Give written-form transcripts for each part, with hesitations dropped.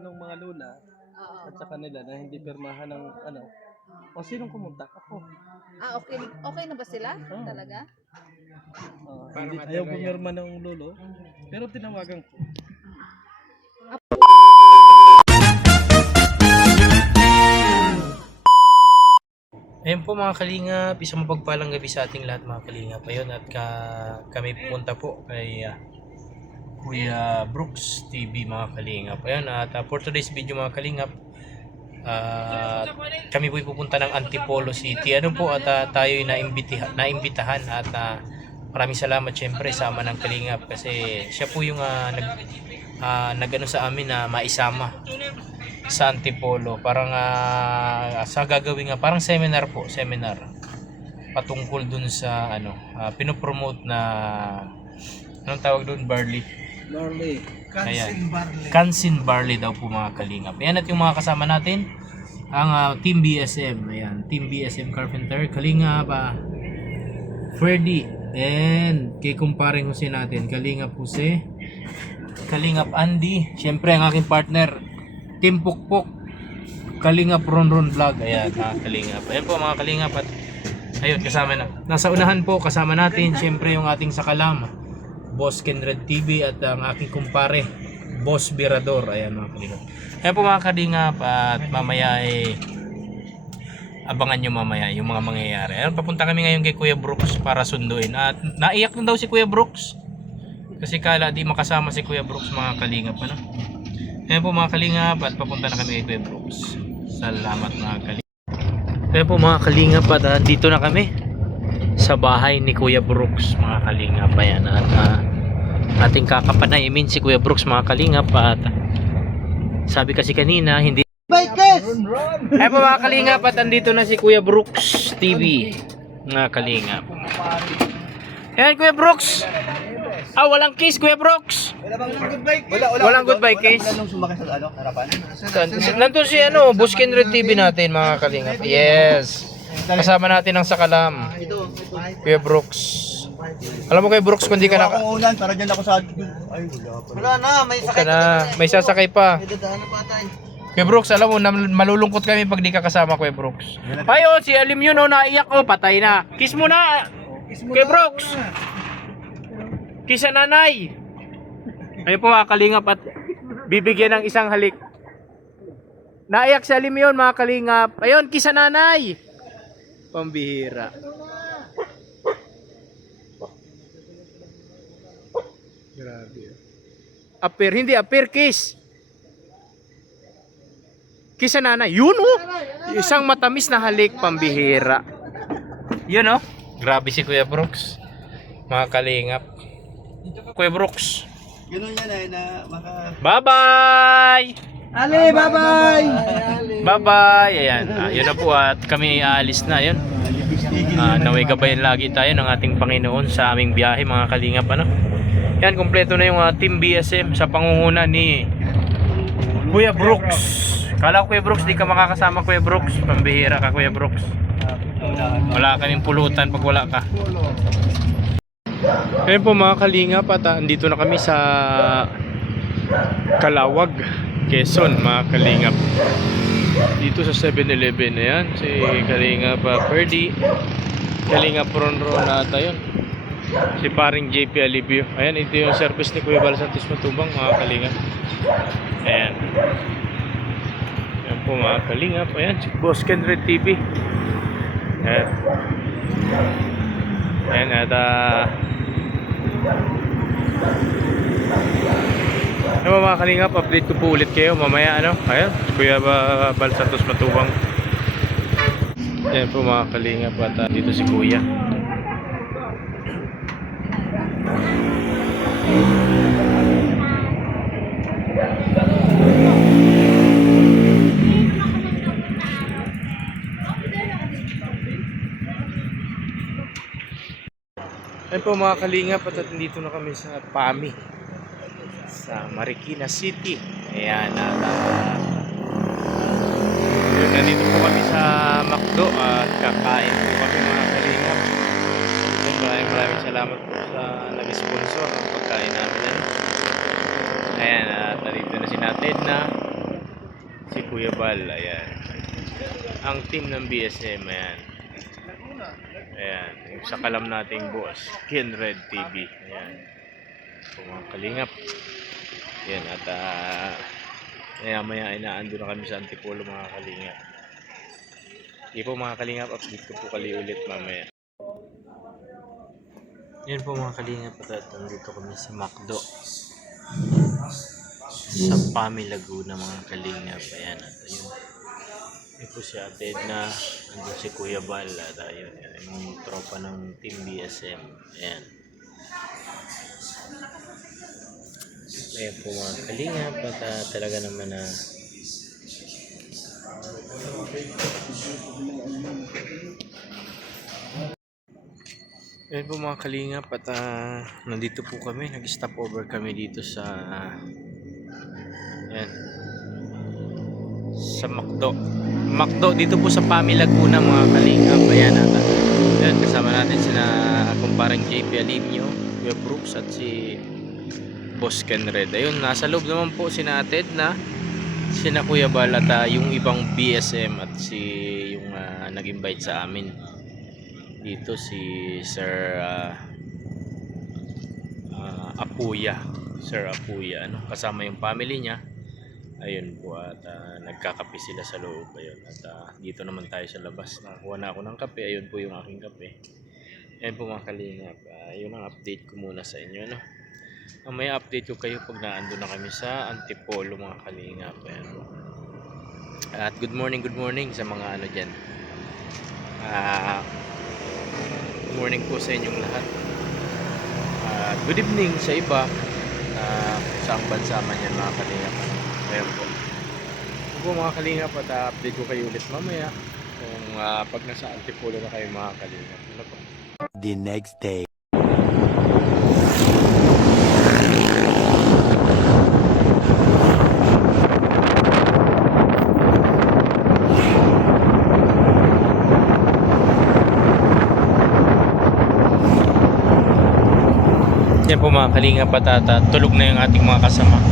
ng mga lola Oo. at saka nila na hindi pirmahan ng ano. O sinong kumunta? Ako. Okay. Okay na ba sila? Oo. Talaga? Hindi, ayaw pumirma ng lolo, pero tinawagan ko. Ayun po mga kalingap, isang mapagpalang gabi sa ating lahat mga kalingap. Ayun at kami pupunta po kay Kuya Brooks TV mga kalingap. Ayun at for today's video mga kalingap, kami po pupunta ng Antipolo City. Ano po at tayo naimbitahan at maraming salamat syempre sa ama ng kalingap kasi siya po yung nagano sa amin na maisama sa Antipolo, parang sa gagawin parang seminar patungkol dun sa pinopromote na anong tawag doon, barley. Ayan. Kansin barley daw po mga kalingap. Ayan, at yung mga kasama natin ang Team BSM. Ayan, Team BSM Carpenter, Kalingap Freddy, and kay kumparing Jose natin, Kalingap Jose, Kalingap Andy, syempre ang aking partner Team Pukpuk, Kalingap Ronron Vlog. Ayan mga kalingap. Ayan po mga kalingap, at ayun kasama na. Nasa unahan po kasama natin syempre yung ating sakalam, Boss Kenred TV, at ang aking kumpare Boss Birador. Ayan mga kalingap. Ayan po mga kalingap, at mamaya abangan nyo mamaya yung mga mangyayari. Ayan, papunta kami ngayon kay Kuya Brooks para sunduin. At naiyak na daw si Kuya Brooks kasi kala di makasama si Kuya Brooks mga kalingap. Ayan po mga kalingap, at papunta na kami kay Kuya Brooks. Salamat mga kalingap. Ayan po mga kalingap, at dito na kami sa bahay ni Kuya Brooks mga kalingap. Ayan, at ating kakapanaimin si Kuya Brooks mga kalingap, at sabi kasi kanina hindi ayan po mga kalingap, at andito na si Kuya Brooks TV mga kalingap. Ayan Kuya Brooks. Walang case Kuya Brooks. Walang goodbye case. Nandun si Boss Kenred TV natin mga kalingap. Yes. Kasama natin ang sakalam, Kuya Brooks. Alam mo Kuya Brooks, kung di ka na unan para diyan ako sa ay wala na, may sakay na, may sasakay pa. may dadaan pa tayo. Kuya Brooks, alam mo na malulungkot kami pag di ka kasama Kuya Brooks. Ay si Alim yun naiyak patay na. Kiss mo na Kuya Brooks. Kiss sa nanay. Ayun po mga kalingap, at bibigyan ng isang halik. Naiyak si Alim yun mga kalingap. Ayun, kiss sa nanay. Pambihira. Grabe. Apir, hindi apir, kiss. Kiss sa nanay. Yun isang matamis na halik, pambihira. Yun grabe si Kuya Brooks mga kalingap. Kuya Brooks, Ganun yan na bye-bye! Ale, bye-bye! Bye-bye! Ayan, yun na po, at kami aalis na. Yun. Naway gabayan lagi tayo ng ating Panginoon sa aming biyahe mga kalingap. Yan, kompleto na yung Team BSM sa pangunguna ni Kuya Brooks. Kala ko Kuya Brooks, di ka makakasama Kuya Brooks. Pambihira ka Kuya Brooks. Wala kaming pulutan pag wala ka. Ngayon po mga kalingap, at andito na kami sa Calawag, Quezon mga kalingap. Dito sa 7-Eleven. Ayan, si Kalingap Ferdy, Kalingap Ronron na tayo. Si paring JP Alivio. Ayan, ito yung service ni Kuya Bal Santos Matubang mga kalingap. Ayan. Ayan po mga kalingap. Ayan, si Boss Kenred TV. Ayan. Ayan, at mga kalingap, update ko po ulit kayo mamaya. Ayan, Kuya Bal Santos Matubang. Ayan po mga kalingap, at dito si Kuya. Ayan po mga kalingap, at nandito na kami sa PAMI sa Marikina City. Ayan, nandito po kami sa McDo at kakain po kami mga kalingap. Maraming salamat po sa nag-sponsor ng pagkain namin. Ayan, at nandito na si natin na Kuya Bal, ayan. Ang team ng BSM, ayan. Ayan, yung sa kalam nating boss, Kinred TV. Ayan. Po mga kalingap. Ayan, at maya inaando na kami sa Antipolo mga kalingap. Hindi po mga kalingap, update ko po kali ulit mamaya. Yan po mga kalingap, at nandito kami sa McDo sa Pami Laguna mga kalingap. Ayan, at ayun. Ayun po si Ate Edna, nandun si Kuya Bal, at ayun, yung tropa ng Team BSM. Ayan. Ayan po mga kalingap, at talaga naman na ayan po mga kalingap, at nandito po kami, nag-stop over kami dito sa ayan, sa McDo dito po sa Pami Laguna mga kalingap. Ayan, at ayan, kasama natin sina kumpareng JP Alimio, Kuya Brooks, at si Boss Kenred. Ayun, nasa loob naman po sina Ted na sina Kuya Bal, at yung ibang BSM, at si yung nag-invite sa amin dito si Sir Apuya, ano, kasama yung family niya. Ayun po, at nagkakape sila sa loob. Ayun, at dito naman tayo sa labas. Nakakuha na ako ng kape. Ayun po yung aking kape. Ayun po mga kalingap, yun ang update ko muna sa inyo, no? May update ko kayo pag naando na kami sa Antipolo mga kalingap. Ayan po. At good morning sa mga ano dyan. Good morning po sa inyong lahat. Good evening sa iba. Saang bansa man yan mga kalingap. Ayan po. Ito po mga kalingap, at update ko kayo ulit mamaya kung pag nasa Antipolo na kayo mga kalingap. Ano po? The next day. Yan po mga kalingap, at tulog na yung ating mga kasama.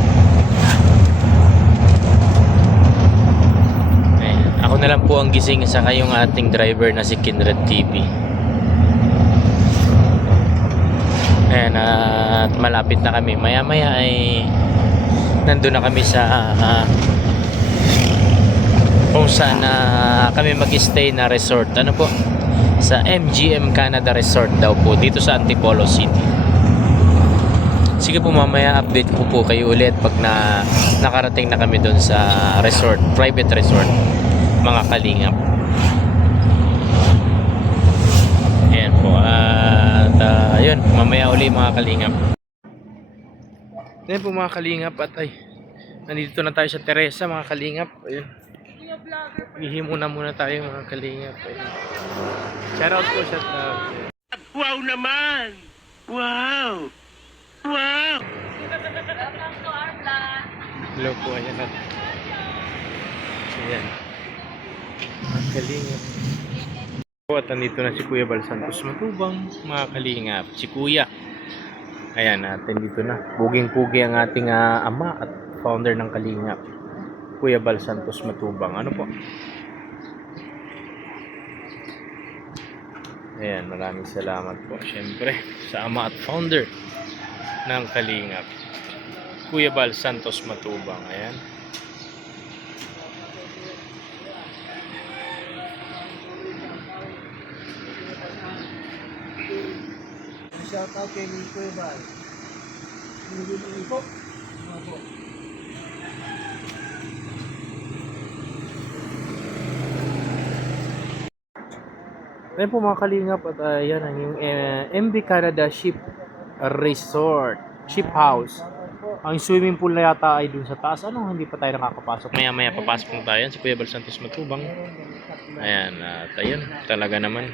Ayan, ako na lang po ang gising, saka yung ating driver na si Kinred TV. Ayan, at malapit na kami. Maya maya ay nandun na kami sa kung saan kami mag-stay na resort. Ano po? Sa MGM Canada Resort daw po, dito sa Antipolo City. Sige po, mamaya update ko po kayo ulit pag nakarating na kami doon sa resort, private resort mga kalingap. Ayan po, at ayun, mamaya uli mga kalingap. Ayan po mga kalingap, at ay nandito na tayo sa Teresa mga kalingap. Ayun, ihimo na muna tayo mga kalingap. Ayun. Shoutout po, shoutout. Wow naman! Wow! Wow! Hello po, ayan na. Ayan. Mga kalingap. At nandito na si Kuya Bal Santos Matubang, mga kalingap. Si Kuya. Ayan, natin dito na. Puging-pugi ang ating ama at founder ng Kalingap, Kuya Bal Santos Matubang. Ano po? Ayan, maraming salamat po. Siyempre, sa ama at founder ng Kalingap, Kuya Bal Santos Matubang. Ayan. Shout out kay Kuya Bal. Hindi po. Ayan po mga kalingap, at yan ang yung MB Canada Ship Resort, Ship House. Ang swimming pool na yata ay dun sa taas. Ano, hindi pa tayo nakakapasok. Maya maya papasok na tayo. Si Kuya Bal Santos Matubang. Ayan, at ayun, talaga naman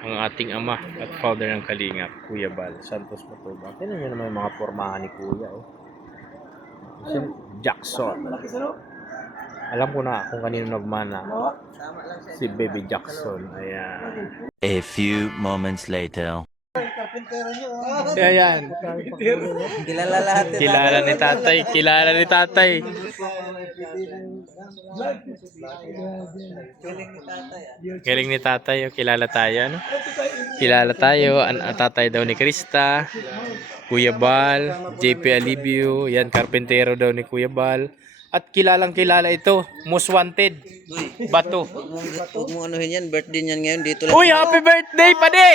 ang ating ama at founder ng Kalingap, Kuya Bal Santos Matubang. Tignan nyo naman yung mga pormahan ni Kuya. Oh. Si Jackson. Alam ko na kung kanino nagmana. Si Baby Jackson. Ayan. A few moments later. Karpintero nyo. Ayan. Kilala lahat. Kilala ni tatay. Kilala ni tatay. Galing ni tatay. Oh. Kilala tayo, ano? Kilala tayo. Tatay daw ni Krista. Kuya Bal. JP Alibio. Yan, karpentero daw ni Kuya Bal. At kilalang kilala ito. Most wanted. Bato. Huwag mo anuhin yan, birthday niyan ngayon dito lang. Uy, happy birthday, Pade!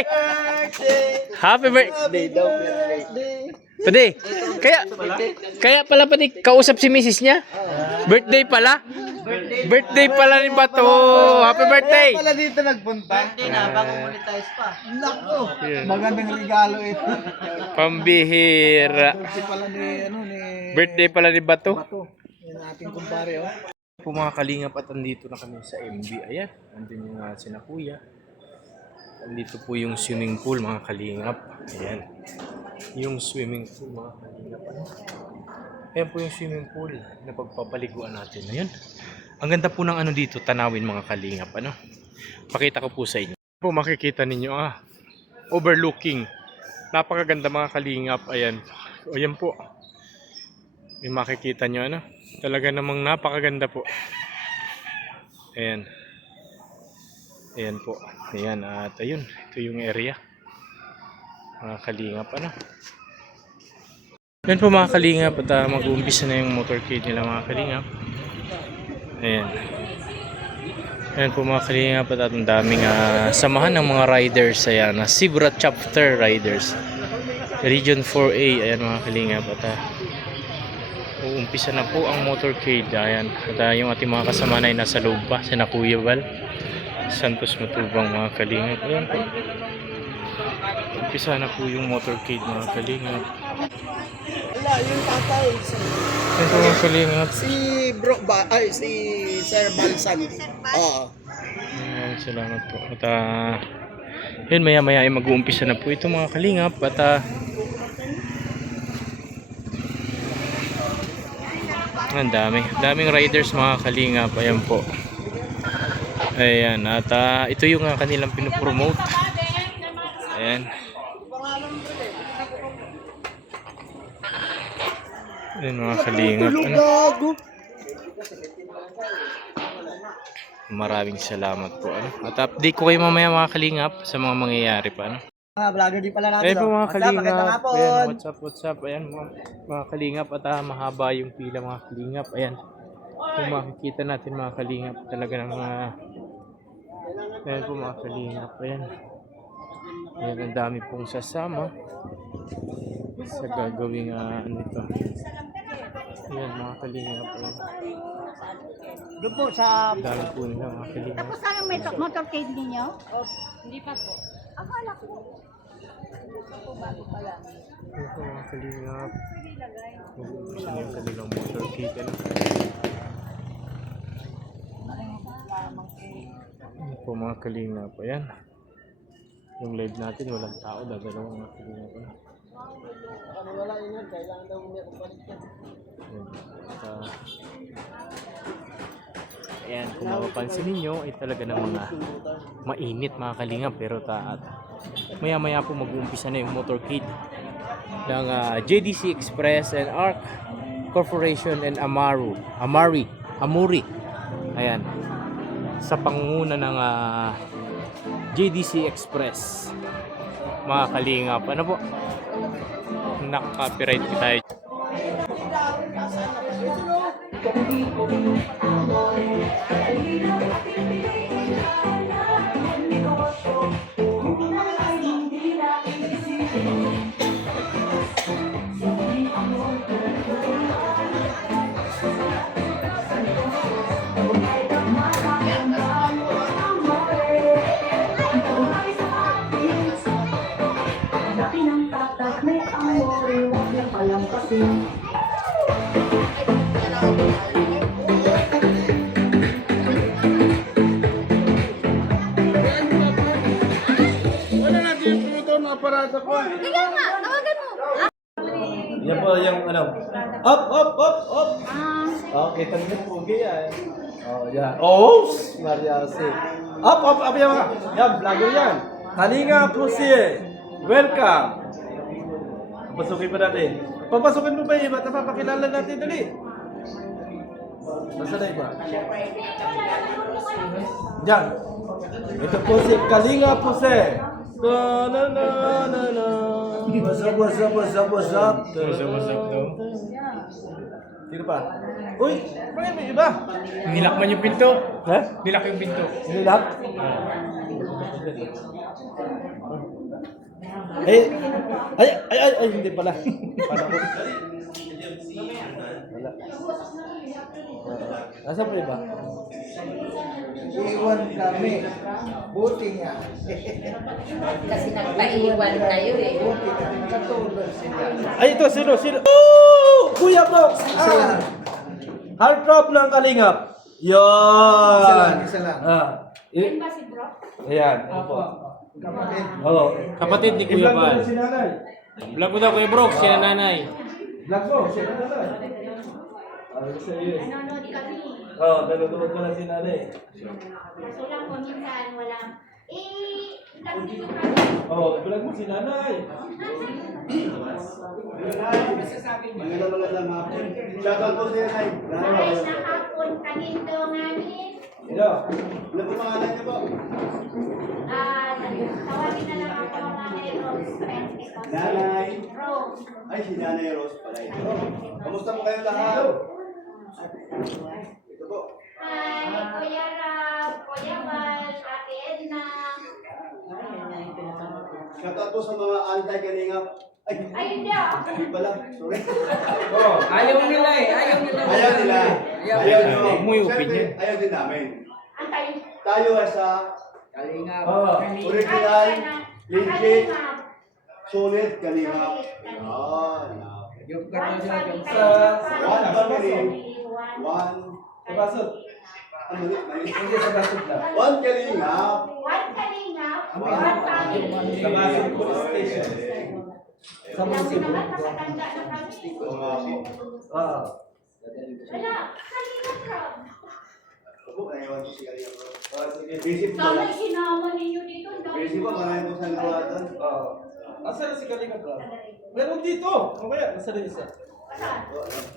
Happy birthday daw. Pade, kaya pala Pade, kausap si misis niya? Birthday pala? Birthday pala ni Bato. Happy birthday! Pala dito nagpunta. Birthday na, bago monetize pa. Nako, magandang regalo ito. Pambihira. Birthday pala ni Bato. Yan ating kumpare, oh. Po mga kalingap at andito na kami sa MB. Ayan, andun yung sina kuya. Andito po yung swimming pool mga kalingap. Ayan. Yung swimming pool mga kalingap. Ayan po yung swimming pool na pagpapaliguan natin. Ayan. Ang ganda po ng ano dito, tanawin mga kalingap. Ano? Pakita ko po sa inyo. Po makikita ninyo overlooking. Napakaganda mga kalingap. Ayan. Ayan po. May makikita nyo ano. Talaga namang napakaganda po. Ayan. Ayan po. Ayan. At ayun. Ito yung area. Mga kalingap. Ano? Ayan po mga kalingap. At mag-uumpisa na yung motorcade nila mga kalingap. Ayan. Ayan po mga kalingap. At ang daming samahan ng mga riders. Ayan. Sibra Chapter Riders. Region 4A. Ayan mga kalingap. At uumpisa na po ang motorcade. Ayan. At yung ating mga kasama na ay nasa loob pa. Sina Kuya Bal. Santos Matubang mga kalingap. Ayan po. Umpisa na po yung motorcade mga kalingap. Wala, yung tatay. Ayan po mga kalingap. Si Sir Balsan. Oo. Ayan, salamat po. At yun, maya maya ay mag-uumpisa na po ito mga kalingap. At ang daming riders mga kalingap. Ayan po. Ayan. At ito yung kanilang pinopromote. Ayan. Ayan mga kalingap. Ano? Maraming salamat po. Ano? At update ko kayo mamaya mga kalingap sa mga mangyayari pa. Ano? Vlogger din pala natin. Ayan po mga kalingap. Ayan, Ayan, what's up. Ayan mga kalingap. At mahaba yung pila mga kalingap. Ayan. Kung makikita natin mga kalingap. Talaga ng mga... Ayan po mga kalingap. Ayan. Ayan, ang dami pong sasama. Sa gagawing ano ito. Ayan mga kalingap. Ayan. doon po sa... Ang dami po nila mga kalingap. Tapos saan ang may motorcade ninyo? Hindi pa po. Akala ko. Bago pa lang. Ayan po mga kalingap. Mag-uumpisa na yung kanilang motorcade. Ano? Ayan po mga kalingap. Ayan. Yung live natin walang tao. Dadalawang mga kalingap. Ano? Wala yun, kailangan daw may kumpalit yan. Ayan, kung mapapansin ninyo ay talaga ng mga mainit mga kalingap. Pero maya maya po mag-uumpisa na yung motorcade ng JDC Express and Arc Corporation and Amuri. Ayan, sa pangunguna ng JDC Express mga kalingap. Ano po, naka-copyright tayo. Kaya nga, tawagan mo. Yan po yung ano. Up! Okay, tanggap po. Yan. Oh, yan. Oh! Mariasi. Up! Yan mga. Yan, vlogger yan. Kalinga po siya. Welcome. Papasukin pa natin. Papasukin mo ba yung iba? Papakilala natin dali. Nasaan na iba? Diyan. Ito po si Kalinga Puse. Ta-na-na-na-na. What's up, what's up, what's up, what's up? Sino pa? Uy, bakit may iba? Nilakman yung pinto. Ha? Nilak yung pinto. Nilak? Ay, hindi pala. Pala ko. Wala. Nasaan pa iba? Iwan kami. Buti nga. Kasi nagpaiwan tayo eh. Buti nga. Nakatulog sila. Ay, ito, sino? Oh! Kuya Box! Heart drop ng Kalingap. Yan! Isa lang. Eh, Ba si Bro? ayan. Kapatid. Oo. Kapatid ni Kuya I-vlog mo Bal. na si nanay. Vlog mo daw Kuya Brooks, sila nanay. Vlog mo, si nanay. Sa iyo. Nanonood kami. Oo, nanonood ko lang si nanay. Kaso lang po minsan walang, nandito kami. Oo, vlog mo si nanay. Magandang hapon. Shoutout po sa Nay. Ay, nakapon kanindo namin. Ito. Ano po pangalan niyo po? Tawagin na lang ako Nanay Rose. Friend ito. Nanay. Rose. Ay, si Nanay Rose pala ito. Kamusta po kayong lahat? Ito po. Hi, Kuya Rab, Kuya Bal, Ate Edna. Shoutout po sa mga anti-kalingap. Ay, Ay, hindi ah. hindi pala. Sorry. Ayaw nila eh. Ayaw nila. Ayaw nila. Ayaw nyo. Huwag mo yung Siyempre, opinion. ayaw din namin. Antay. Tayo ay sa Oo. original, legit, Kalingap. solid kalingap. Yan. Yung One family. One family. One. One. Sabasot. Ano ulit? Hindi, sabasot lang. One kalingap. One kalingap. One family. Sabasot police station. Sa Sabi munisipyo. naman, nakatanda na kami. Oo. Wala, kalingap Rob. Opo, naiwan ko si kalingap. Sige. Busy po Sana pala. isinama ninyo dito. ang dami Busy po, ko. marami po sa gawa doon. Oo. Asan na si Kalinga Bro? Meron dito. O kaya, nasa rin isa. Saan?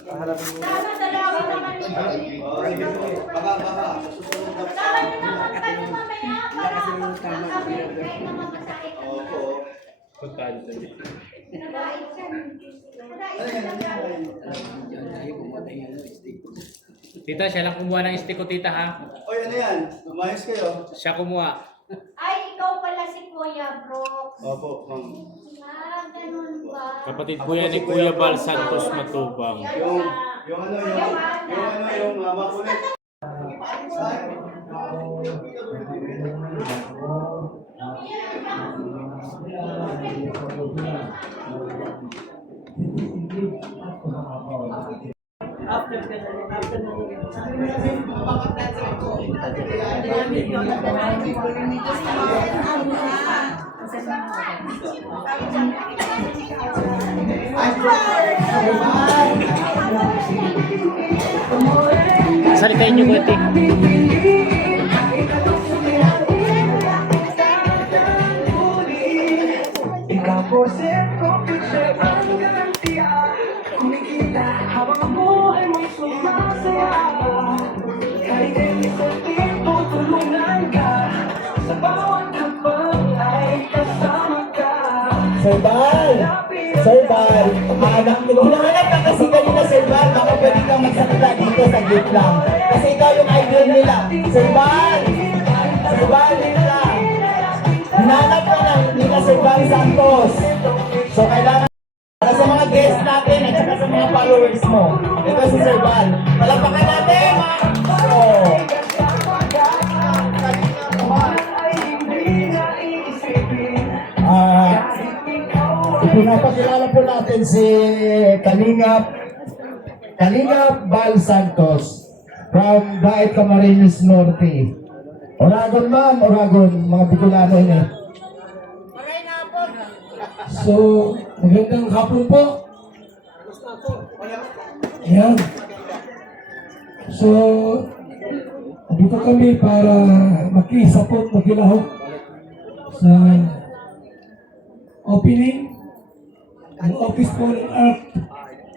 Paharapin mo. Sana dalawin naman ninyo. Sige po. Baka. Sa susunod na. Sama nyo naman kayo mamaya para kami kahit naman masakit. Opo. Puntahan sa Nagait ka. Tita, siya lang kumuha ng stick ko, tita ha. Oy, ano yan? Umayos kayo? Siya kumuha. Ay, ikaw pala si Kuya Brooks. Opo, ma'am. Ganun ba? Kapatid po yan ni Kuya Bal Santos Matubang. Yung makulit. Salitain niyo ko ito. Sir Bal, hanap ka kasi kanina Sir Bal, baka pwede kang magsalita dito sa gate lang. Kasi ikaw yung idol nila. Sir Bal, dito lang. Hinanap ka na nila Sir Bal Santos. So kailangan para sa mga guests natin at saka sa mga followers mo. Ito si Sir Bal. Palakpakan natin mga so, ipinapakilala po natin si Kalingap Bal Santos from Daet Camarines Norte. Oragon ma'am, Oragon, mga Bicolano ini. So, magandang hapon po. Yan. So, dito kami para makisapot, makilahok sa opening ng Office for Art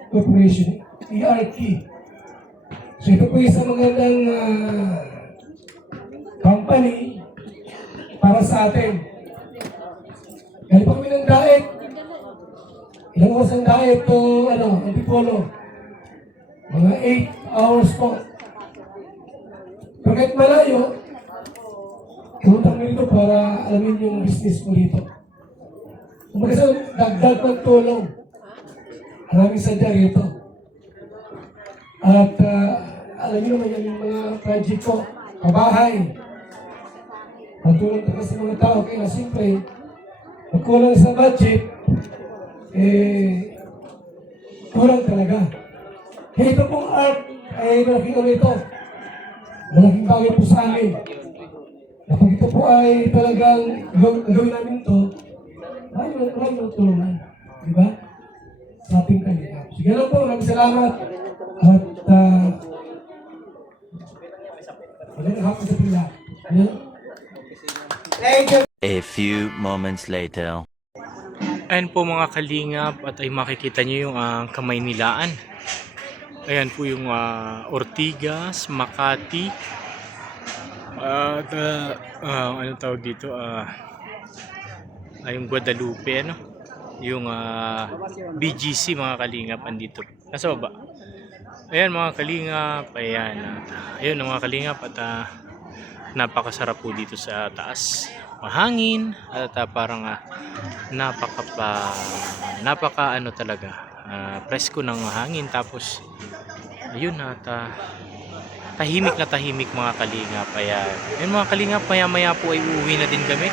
Corporation, ERK. So ito po isang magandang company para sa atin. Galing pa kami ng diet. Ilang oras ang diet to, Antipolo. Mga 8 hours po. Pero kahit malayo, pumunta kami dito para alamin yung business mo dito. Kumbaga sa dagdag ng tulong. Maraming sadya rito. At alam niyo naman yung mga project ko, kabahay. Matulong talaga sa mga tao, kaya siyempre, magkulang sa budget, kulang talaga. Kaya ito pong art ay malaking ito. Malaking bagay po sa amin. Kapag ito po ay talagang gawin namin ito, maraming tulungan. Di ba? Sa ating kanila. Sige lang po, maraming salamat. At magandang hapon sa pila. A few moments later. Ayan po mga kalingap at ay makikita nyo yung kamay nilaan. Ayan po yung Ortigas, Makati. At anong tawag dito? Yung Guadalupe, ano? Yung BGC mga kalingap andito. Nasa baba. Ayan mga kalingap. Ayan. Ayun mga kalingap at napakasarap po dito sa taas. Mahangin at parang napaka ano talaga. Presko ng hangin tapos ayun at tahimik na tahimik mga kalingap. Ayan. Ayun mga kalingap, maya-maya po ay uuwi na din kami.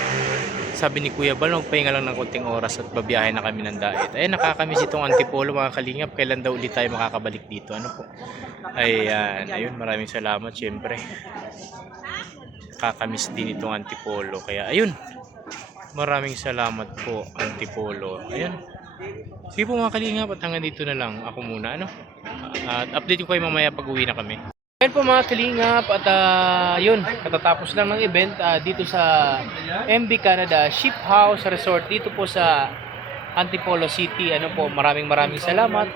Sabi ni Kuya Bal, magpahinga lang ng konting oras at babiyahe na kami ng diet. Ay, nakakamiss itong Antipolo mga kalingap. Kailan daw ulit tayo makakabalik dito? Ano po? Ayan, ayun, maraming salamat syempre. Nakakamiss din itong Antipolo. Kaya ayun, maraming salamat po Antipolo. Ayun. Sige po mga kalingap at hanggang dito na lang ako muna. Ano? At update ko kayo mamaya pag uwi na kami. Ayan po mga kalingap at yun, katatapos lang ng event dito sa MB Canada Ship House Resort dito po sa Antipolo City. Ano po, maraming salamat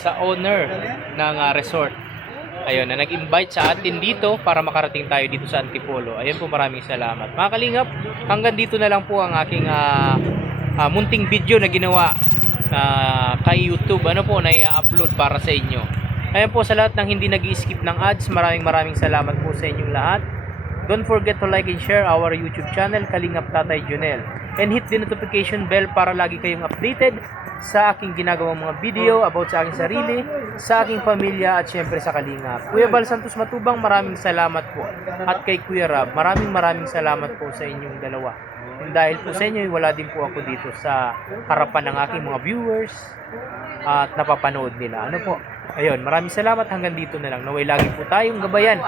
sa owner ng resort. Ayun, na nag-invite sa atin dito para makarating tayo dito sa Antipolo. Ayun po, maraming salamat. Mga kalingap, hanggang dito na lang po ang aking munting video na ginawa kay YouTube. Ano po, na i-upload para sa inyo. Ayan po sa lahat ng hindi nag-i-skip ng ads, maraming salamat po sa inyong lahat. Don't forget to like and share our YouTube channel, Kalingap Tatay Jonel. And hit the notification bell para lagi kayong updated sa aking ginagawang mga video about sa aking sarili, sa aking pamilya at syempre sa Kalingap. Kuya Bal Santos Matubang, maraming salamat po. At kay Kuya Rab, maraming salamat po sa inyong dalawa. And dahil po sa inyo, wala din po ako dito sa harapan ng aking mga viewers at napapanood nila. Ano po? Ayun, maraming salamat, hanggang dito na lang. Naway lagi po tayong gabayan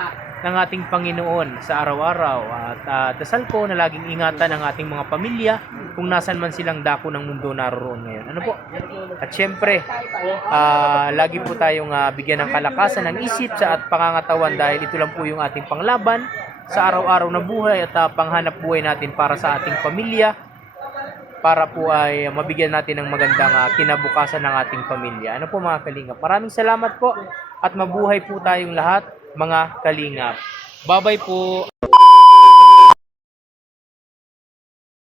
ng ating Panginoon sa araw-araw at dasal ko na laging ingatan ang ating mga pamilya kung nasan man silang dako ng mundo naroon ngayon. Ano po? At syempre, lagi po tayong bigyan ng kalakasan ng isip at pangangatawan dahil ito lang po yung ating panglaban sa araw-araw na buhay at panghanap buhay natin para sa ating pamilya, para po ay mabigyan natin ng magandang kinabukasan ng ating pamilya. Ano po mga kalingap? Maraming salamat po at mabuhay po tayong lahat mga kalingap. Bye-bye po!